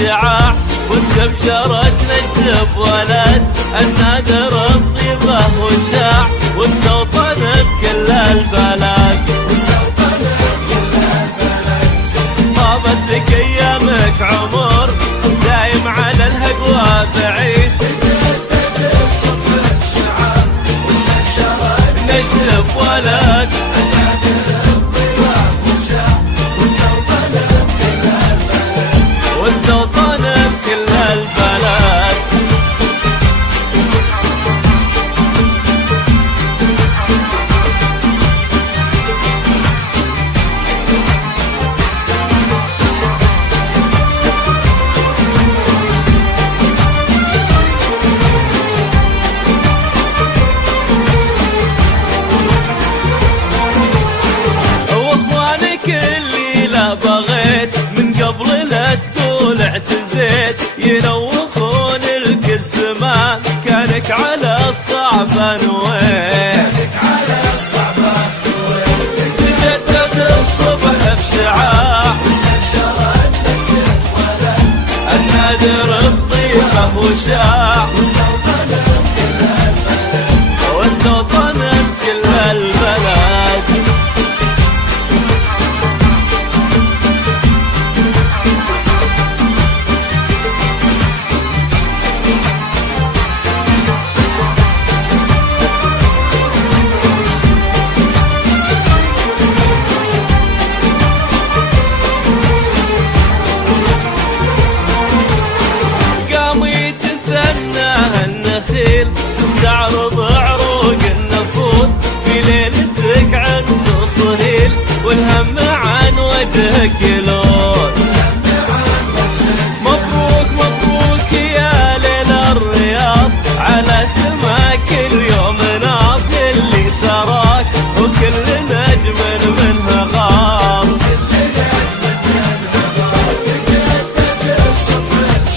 الشعاع، واستبشرت نجد بولد النادر الطيبة والشاع، واستوطن بكل البلد. طابت لك ايامك عمر دايم على الهقوى بعيد، نجد بولد واستوطن بكل البلد. واخوانك اللي لا بغيت من قبل لا تقول اعتزيت، ينوخون لك الزمان كانك على الصعب نويت، تجدد الصبح بشعاع، النادر الطيبة وشاع، واستوطن بكل البلد. تستعرض عروق النفوذ في ليلتك عز وصهيل، والهم عن وجهك يلون. مبروك مبروك يا ليل الرياض، على سماك اليوم ناض اللي سراك، وكل نجم منها غاب.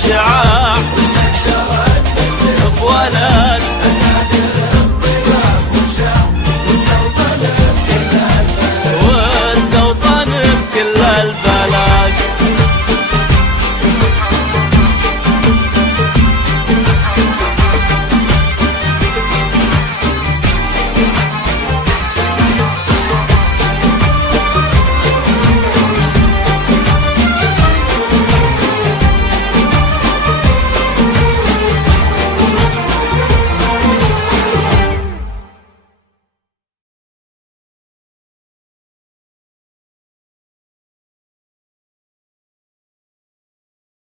شعاع بولد